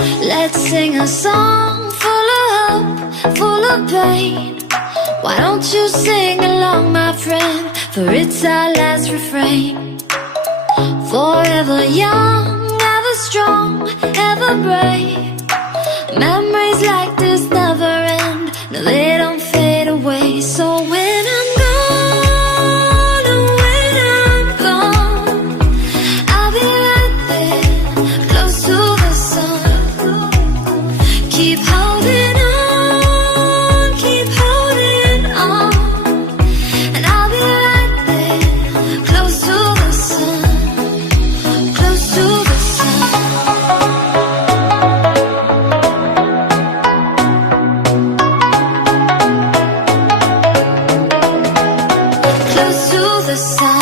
Let's sing a song full of hope, full of pain. Why don't you sing along, my friend? For it's our last refrain. Forever young, ever strong, ever brave. Memories like this never end. No, they don't fade away. So when I'm gone, oh, when I'm gone, I'll be right there, close to the sun. Keep holding on, keep holding on, and I'll be right there, close to the sun, close to the sun. Close to the sun.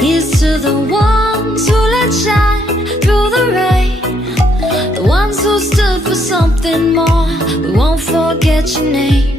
Here's to the ones who let shine through the rain, the ones who stood for something more. We won't forget your name.